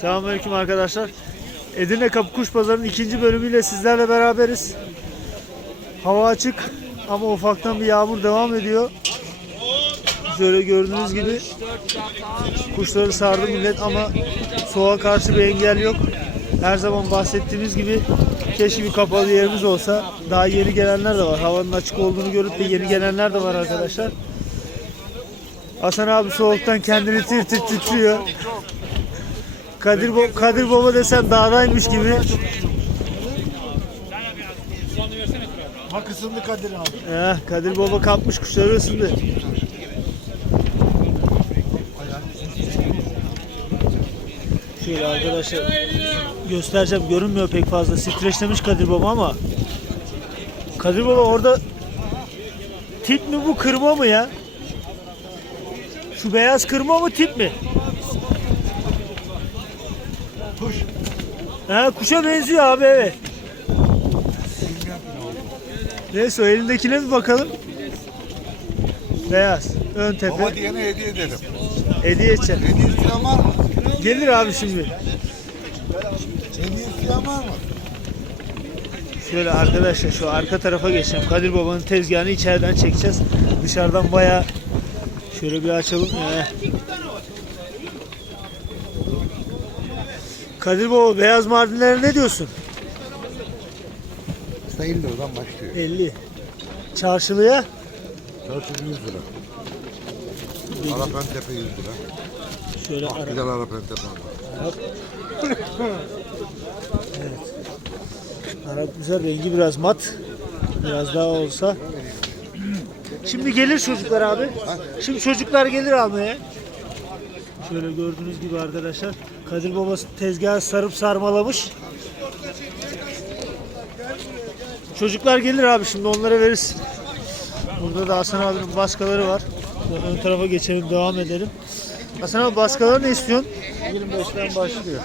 Selamünaleyküm arkadaşlar. Edirne Kapı Kuş Pazarı'nın ikinci bölümüyle sizlerle beraberiz. Hava açık ama ufaktan bir yağmur devam ediyor. Şöyle gördüğünüz gibi kuşları sardı millet ama soğuğa karşı bir engel yok. Her zaman bahsettiğimiz gibi keşke bir kapalı yerimiz olsa. Daha yeni gelenler de var. Havanın açık olduğunu görüp de yeni gelenler de var arkadaşlar. Hasan abi soğuktan kendini tir tir titriyor. Kadir, Bo- Kadir Baba desen dağdaymış gibi. Bak ısındı Kadir abi. Eh, Kadir Baba kapmış kuşları ısındı. Şöyle arkadaşlar göstereceğim görünmüyor pek fazla. Streçlemiş Kadir Baba ama Kadir Baba orada tip mi bu kırma mı ya? Şu beyaz kırma mı tip mi? Kuş. Ha kuşa benziyor abi evet. Neyse o elindekine bir bakalım. Beyaz. Ön tepe. Baba diyene hediye edelim. Hediye edeceğim. Hediye isteyen var mı? Gelir abi şimdi. Hediye isteyen var mı? Şöyle arkadaşlar şu arka tarafa geçeceğim. Kadir Baba'nın tezgahını içeriden çekeceğiz. Dışarıdan bayağı şöyle bir açalım. Ee. Kadir Baba beyaz mardinlere ne diyorsun? İşte 50 liradan başlıyor. 50. Çarşılıya 400 100 lira. Arapen tepe 100 lira. şöyle Bak ara. güzel arapen tepe var. Arap güzel rengi biraz mat. Biraz daha olsa. Şimdi gelir çocuklar abi. Şimdi çocuklar gelir almaya. Şöyle gördüğünüz gibi arkadaşlar. Kadir babası tezgahı sarıp sarmalamış. Çocuklar gelir abi şimdi onlara veririz. Burada da Hasan abinin baskaları var. Ön tarafa geçelim devam edelim. Hasan abi baskaları ne istiyorsun? 25'ten başlıyor.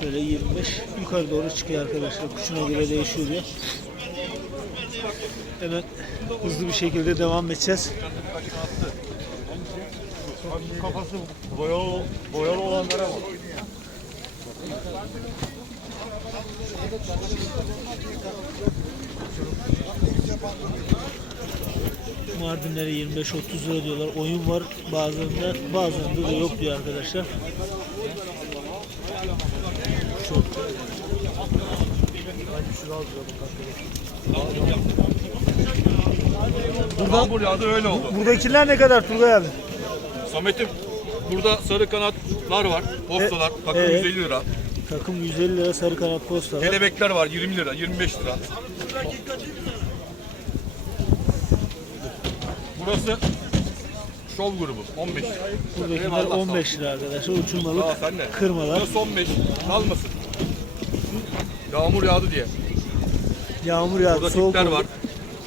Şöyle 25 yukarı doğru çıkıyor arkadaşlar. Kuşuna göre değişiyor diye. Hemen hızlı bir şekilde devam edeceğiz. Kafası boyalı, boyalı olanlara bak. Mardinlere 25-30 lira diyorlar. Oyun var bazılarında, bazılarında da yok diyor arkadaşlar. Çok. Yağmur yağdı öyle oldu. Buradakiler ne kadar Turgay abi? Samet'im burada sarı kanatlar var. Postalar takım evet. 150 lira. Takım 150 lira sarı kanat posta. Kelebekler var 20 lira, 25 lira. Burası şov grubu 15 lira. Buradakiler Eyvallah, sağ ol. 15 lira arkadaşlar. Uçurmalık, Aa, sen de. kırmalar. Burası 15. Kalmasın. Yağmur yağdı diye. Yağmur yağdı, Burada soğuk tipler oldu. var.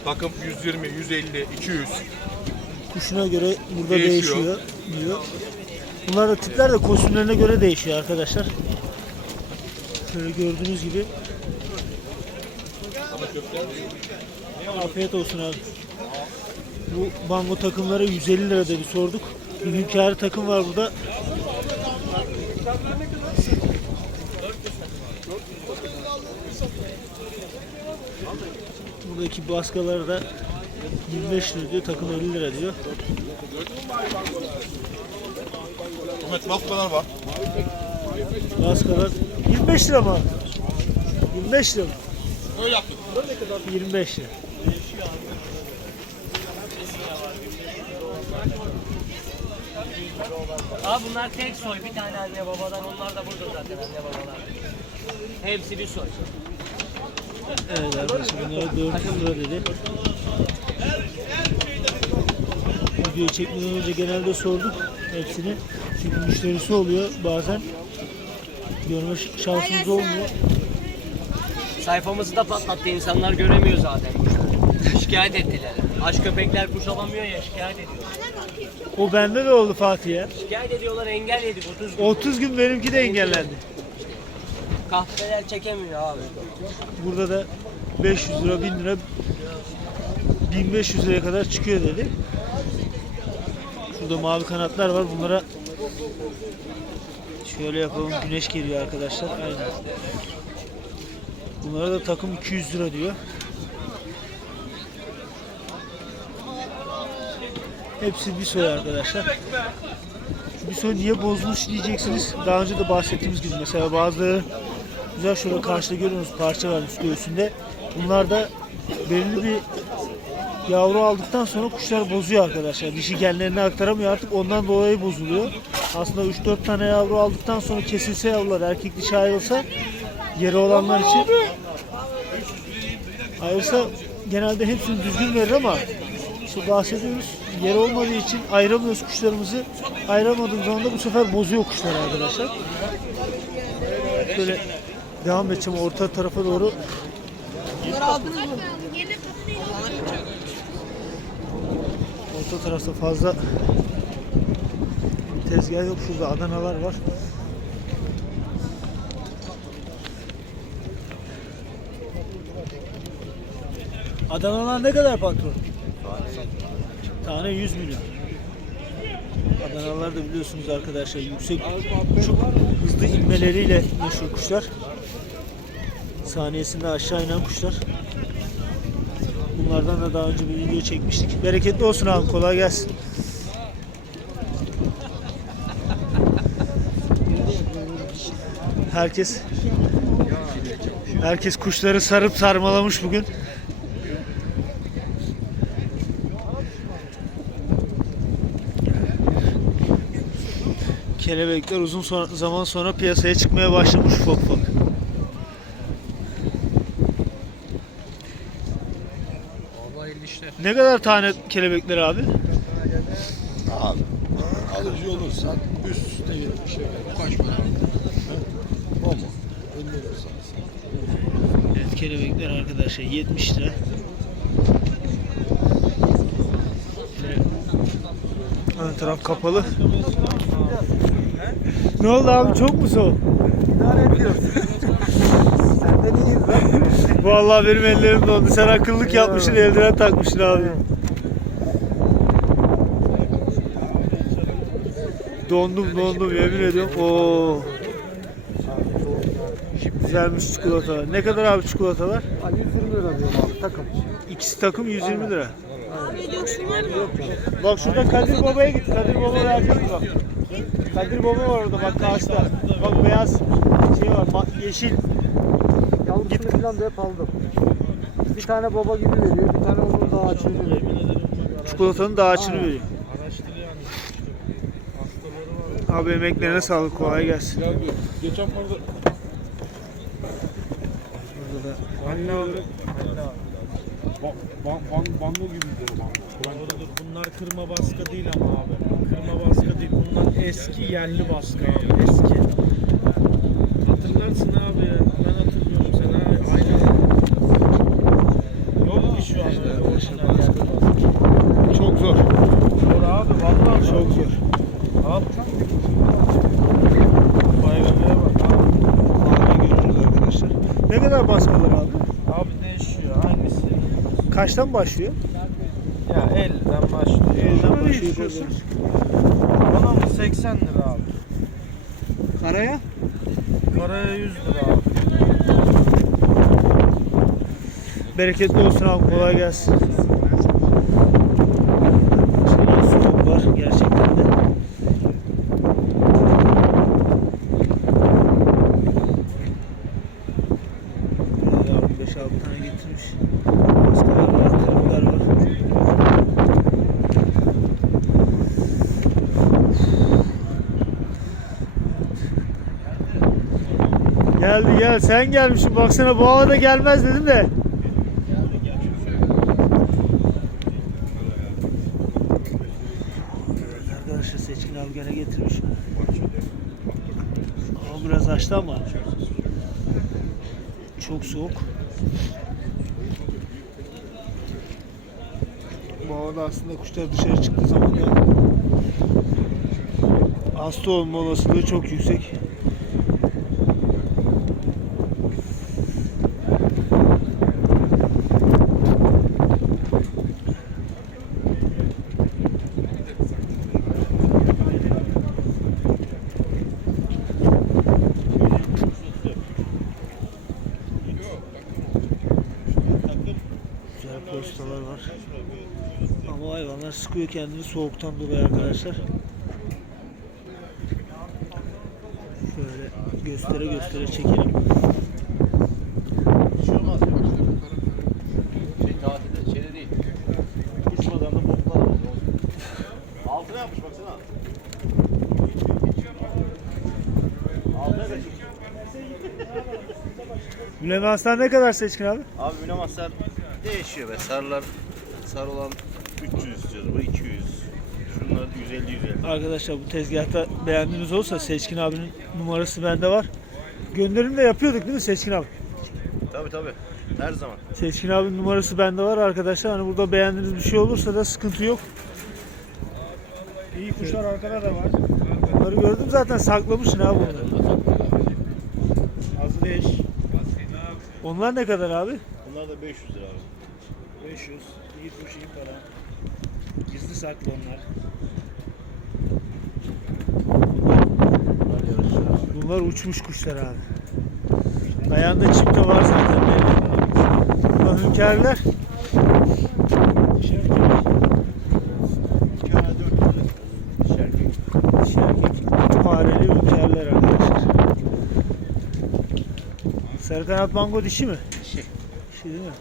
Takım 120, 150, 200. Kuşuna göre burada Değişiyor. değişiyor. diyor. Bunlar da tipler de kostümlerine göre değişiyor arkadaşlar. Şöyle gördüğünüz gibi. Afiyet olsun abi. Bu bango takımları 150 lira dedi sorduk. Bir hünkârı takım var burada. Buradaki baskaları da 25 lira diyor, takım 50 lira diyor. Ahmet baskalar var. Baskalar 25 lira mı? 25 lira mı? Böyle yaptık. 25 lira. Abi bunlar tek soy. Bir tane anne babadan. Onlar da burada zaten anne babalar. Hepsi bir soy. Evet arkadaşlar bunlara 400 lira dedi. Videoyu çekmeden önce genelde sorduk hepsini. Çünkü müşterisi oluyor bazen. Görme şansımız olmuyor. Sayfamızı da patlattı. insanlar göremiyor zaten. Şikayet ettiler. Aç köpekler kuş alamıyor ya şikayet ediyor. O bende de oldu Fatih ya. Şikayet ediyorlar engel yedik 30 gün. 30 gün benimki de engellendi. Kahveler çekemiyor abi. Burada da 500 lira, 1000 lira, 1500 liraya kadar çıkıyor dedi. Şurada mavi kanatlar var. Bunlara şöyle yapalım. Güneş geliyor arkadaşlar. Aynen. Bunlara da takım 200 lira diyor. Hepsi bir soy arkadaşlar. Bir soy niye bozmuş diyeceksiniz. Daha önce de bahsettiğimiz gibi mesela bazıları güzel şöyle karşıda görüyorsunuz parça var üst göğsünde. Bunlar da belirli bir yavru aldıktan sonra kuşlar bozuyor arkadaşlar. Dişi genlerine aktaramıyor artık ondan dolayı bozuluyor. Aslında 3-4 tane yavru aldıktan sonra kesilse yavrular erkek dişi ayrılsa yeri olanlar için ayrılsa genelde hepsini düzgün verir ama işte bahsediyoruz. Yeri olmadığı için ayıramıyoruz kuşlarımızı. Ayıramadığımız zaman da bu sefer bozuyor kuşlar arkadaşlar. Şöyle devam edeceğim orta tarafa doğru. Orta tarafta fazla tezgah yok. Şurada Adanalar var. Adanalar ne kadar patron? Tane 100 milyon. Adanalar da biliyorsunuz arkadaşlar yüksek çok hızlı inmeleriyle meşhur kuşlar. Saniyesinde aşağı inen kuşlar. Bunlardan da daha önce bir video çekmiştik. Bereketli olsun abi kolay gelsin. Herkes Herkes kuşları sarıp sarmalamış bugün. Kelebekler uzun sonra- zaman sonra piyasaya çıkmaya başlamış ufak ufak. Ne kadar tane kelebekler abi? Abi. Alıcı olursan üstte 70'e kadar. Kaç para? O mu? 50 lira. Evet kelebekler arkadaşlar 70 lira. Ön taraf kapalı. Ne oldu abi çok mu soğuk? Senden iyiyiz lan. Vallahi benim ellerim dondu. Sen akıllık yapmışsın eldiven takmışsın abi. Dondum dondum yemin ediyorum. Oo. Güzelmiş çikolatalar. Ne kadar abi çikolatalar? Ali 120 lira diyorum abi takım. İkisi takım 120 lira. Bak şurada Kadir Baba'ya git. Kadir Baba verecek bak. Kadir Baba var orada bak karşıda. Bak beyaz şey var. Bak yeşil. Yavrusunu falan da hep aldım. Bir tane baba gibi veriyor, bir tane onun daha açığını veriyor. Çikolatanın daha açını veriyor. Abi emeklerine sağlık kolay gelsin. Geçen Burada da Anne abi. bango gibi Doğrudur. Bunlar kırma baskı değil ama abi. Kırma baskı değil. Bunlar eski yerli baskı abi. Eski. Hatırlarsın abi. Ben hatırlıyorum sen abi. Aynen. Yok ki şu an öyle orijinal baskı. çok zor. Zor abi. Vallahi Çok zor. Abi. Bayramaya bak abi. Mavi görürüz arkadaşlar. Ne kadar baskılar abi? Abi değişiyor. Hangisi? Kaçtan başlıyor? Ya 50'den başlıyor. Elden başlıyor. Değişiyorsun. Bana mı 80 lira abi. Karaya? Karaya 100 lira abi. Bereketli olsun abi kolay gelsin. Soğuk var gerçekten de. Yavrum 5-6 tane getirmiş. Baskalar var, kırmızılar var. Geldi gel sen gelmişsin baksana bu havada gelmez dedim de. Arkadaşlar Seçkin abi gene getirmiş. Hava biraz açtı ama çok soğuk. Bu havada aslında kuşlar dışarı çıktığı zaman da hasta olma olasılığı çok yüksek. Bunlar sıkıyor kendini soğuktan dolayı arkadaşlar. Şöyle göstere göstere çekelim. Şey. Şey. Mülemanslar ne kadar seçkin abi? Abi münemaslar değişiyor be. Sarılar sarı olan 300 istiyoruz. Bu 200. Şunlar 150 150. Arkadaşlar bu tezgahta beğendiğiniz olsa Seçkin abinin numarası bende var. Gönderim de yapıyorduk değil mi Seçkin abi? Tabi tabi. Her zaman. Seçkin abinin numarası bende var arkadaşlar. Hani burada beğendiğiniz bir şey olursa da sıkıntı yok. İyi kuşlar arkada da var. Bunları gördüm zaten saklamışsın abi bunları. Azdeş. Onlar ne kadar abi? Bunlar da 500 lira abi. 500. İyi kuş iyi para. Gizli saklı onlar. Bunlar uçmuş kuşlar abi. Ayağında çip de var zaten belli. Bunlar hünkârlar. Fareli hünkârlar arkadaşlar. Sarı kanat mango dişi mi? Dişi. Dişi değil mi?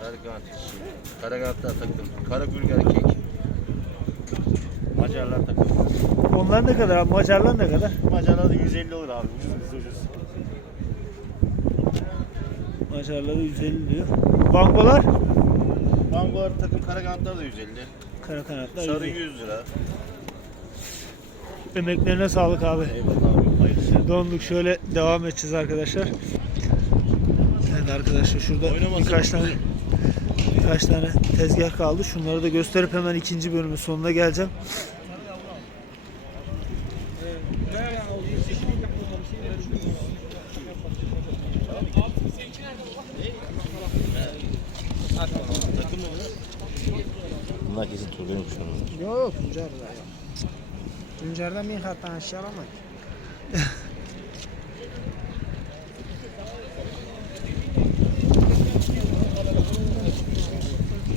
Sarı kanat dişi. Kara kanatlar takım. Kara gülge erkek. Macarlar takım. Onlar ne kadar abi? Macarlar ne kadar? Macarlar da 150 olur abi. Ucuz ucuz. Macarları 150 diyor. Bangolar? Bangolar takım kara kanatlar da 150. Kara kanatlar Sarı 150. 100 lira. Emeklerine sağlık abi. Eyvallah abi. Hayırlısı. Donduk şöyle devam edeceğiz arkadaşlar. Evet arkadaşlar şurada birkaç tane birkaç tane tezgah kaldı. Şunları da gösterip hemen ikinci bölümün sonuna geleceğim. Bunlar kesin turbaymış onlar. Yok Tuncer'de yok. Tuncer'de min hattan aşağı alamayız.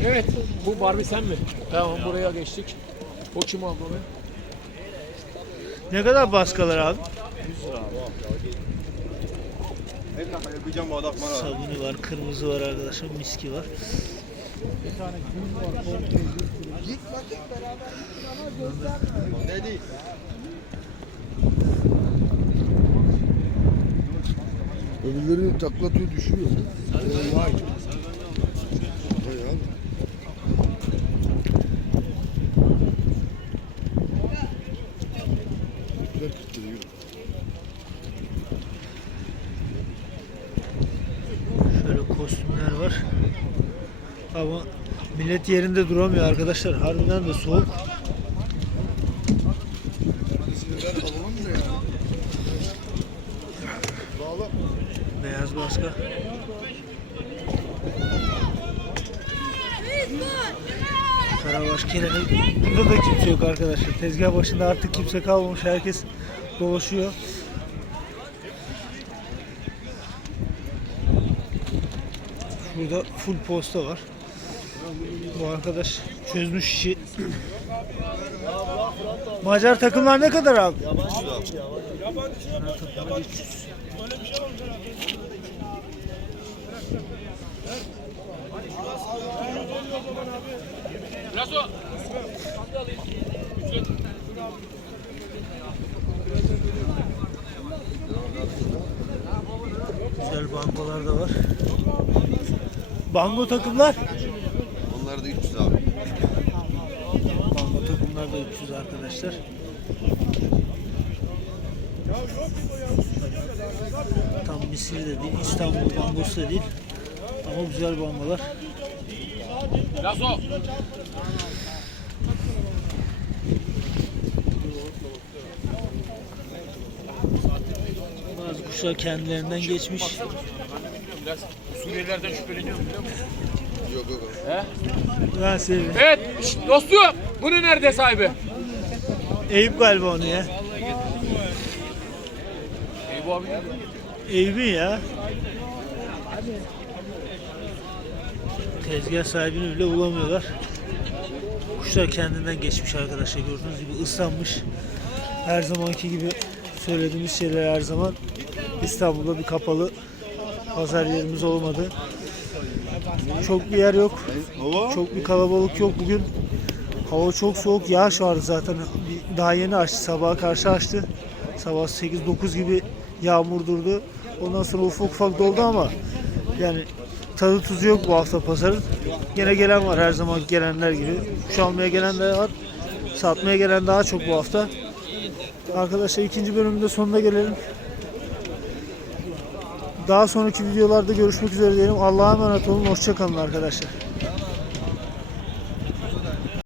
Evet, bu Barbie sen mi? Tamam, buraya geçtik. O kim oldu onu? Ne kadar baskalar abi? Sabuni var, kırmızı var arkadaşlar, miski var. Öbürleri taklatıyor düşüyor. Vay abi. Öbürler kilitleniyor. Şöyle kostümler var. Ama millet yerinde duramıyor arkadaşlar. Harbiden de soğuk. Beyaz baska. Karabaş kelebek. Burada da kimse yok arkadaşlar. Tezgah başında artık kimse kalmamış. Herkes dolaşıyor. Burada full posta var. Bu arkadaş çözmüş işi. Macar takımlar ne kadar abi? Takımlar 300. Güzel bangolar da var. Bango takımlar? Onlar da 300 abi. Bango takımlar da 300 arkadaşlar. Tam Misir de değil, İstanbul bangosu da değil. Ama güzel bangolar. Lazo. Bazı kuşlar kendilerinden geçmiş. Biraz Suriyelilerden şüpheleniyorum biliyor musun? Yok yok. Ben seveyim. Evet, dostum. Bunu nerede sahibi? Eyüp galiba onu ya. Ey bu abi? Eyüp'ün ya. Tezgah sahibini bile bulamıyorlar. Kuşlar kendinden geçmiş arkadaşlar gördüğünüz gibi ıslanmış. Her zamanki gibi söylediğimiz şeyler her zaman İstanbul'da bir kapalı pazar yerimiz olmadı. Çok bir yer yok. Çok bir kalabalık yok bugün. Hava çok soğuk. Yağış vardı zaten. Daha yeni açtı. Sabaha karşı açtı. Sabah 8-9 gibi yağmur durdu. Ondan sonra ufak ufak doldu ama yani tadı tuzu yok bu hafta pazarın. Gene gelen var her zaman gelenler gibi. Kuş almaya gelen de var. Satmaya gelen daha çok bu hafta. Arkadaşlar ikinci bölümün de sonuna gelelim. Daha sonraki videolarda görüşmek üzere diyelim. Allah'a emanet olun. Hoşçakalın arkadaşlar.